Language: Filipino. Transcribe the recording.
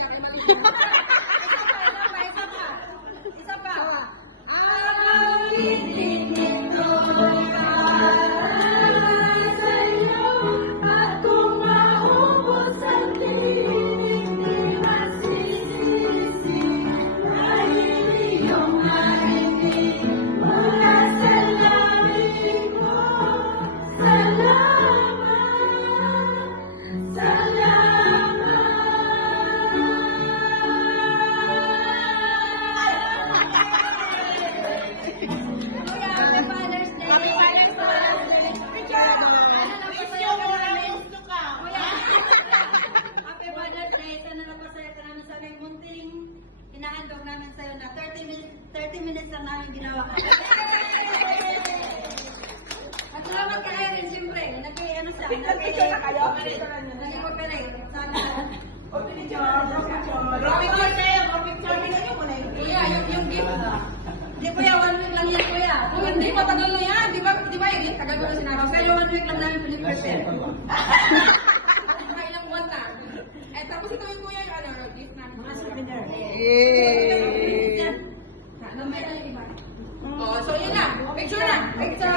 kaya kayo maligo. Isa pa. Awitin ito para sa'yo at kung maubos ang tinig di masisisi dahil iyong marinig mula sa langit mo. Salamat, salamat. Happy Father's Day! Happy Father's Day! Happy Father's Day! Ito na napasaya ka namin sa aming munting inahandog namin sa'yo na 30 minutes lang namin ginawa. At salamat ka Erin, siyempre. Nag-ano siya. Picture na kayo? Nag-operate. Sana. Kuya, yung gift. Hindi kuya, 1 week lang yan kuya. Hindi, matagal na yan. Di ba yun? Tagal ko na sinaraw. Pero 1 week lang namin pinipprepare. Ilang buwan na. Eh, tapos ito yung kuya yung ano, gift na. Mga souvenir. May alam iba. Oh, so yun na. Picture na. Picture.